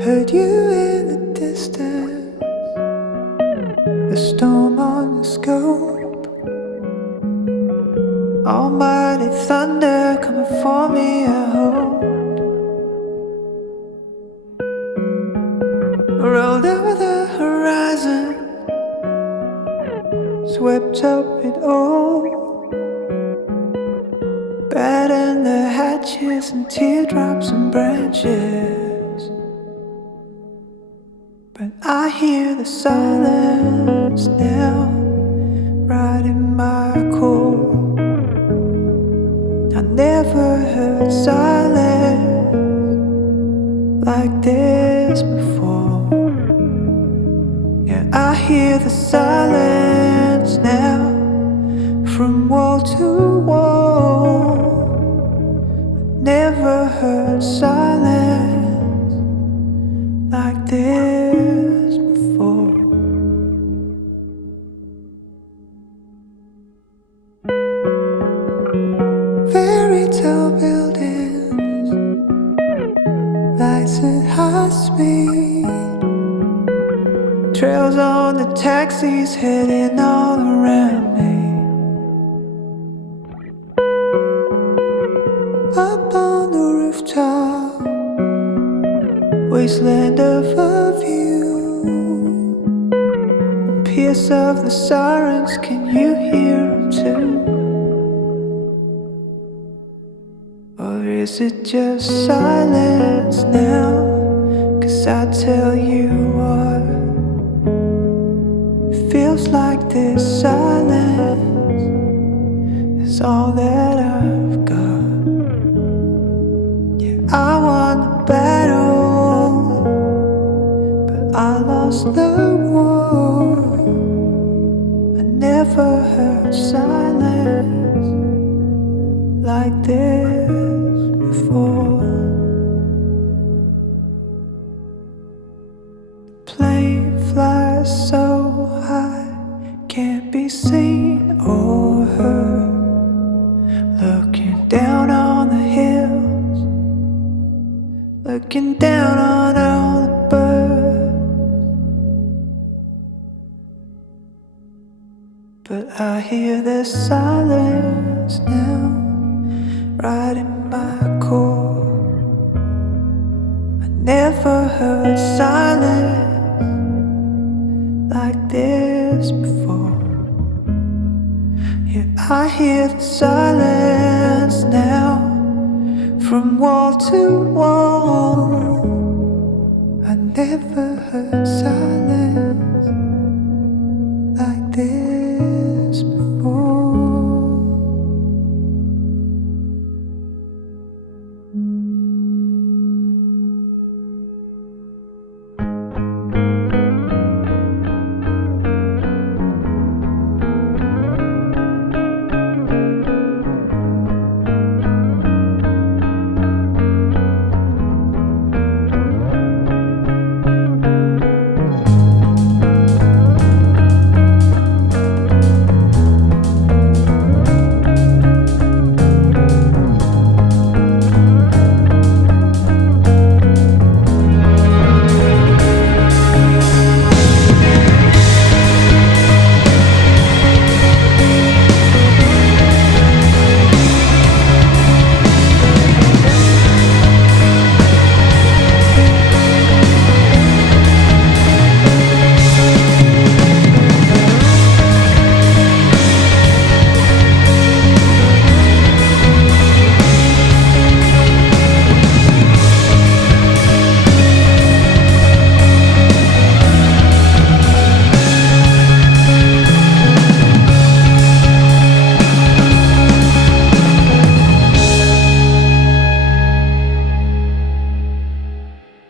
Heard you in the distance, the storm on the scope, almighty thunder coming for me, I hope. Rolled over the horizon, swept up it all, batten the hatches and teardrops and branches. But I hear the silence now, right in my core. I never heard silence like this before. Yeah, I hear the silence now, from wall to wall. I never heard silence like this before. Fairy tale buildings, lights at high speed, trails on the taxis heading all around me. Up on the rooftop, wasteland of a view, the pierce of the sirens, can you hear them too? Or is it just silence now? 'Cause I tell you what, it feels like this silence is all that I've got. Yeah, I won the battle, but I lost the war. I never heard silence like this before. The plane flies so high, can't be seen or heard. Looking down on the hills, looking down on all the birds. But I hear this silence now, right in my core. I never heard silence like this before. Yeah, I hear the silence now, from wall to wall.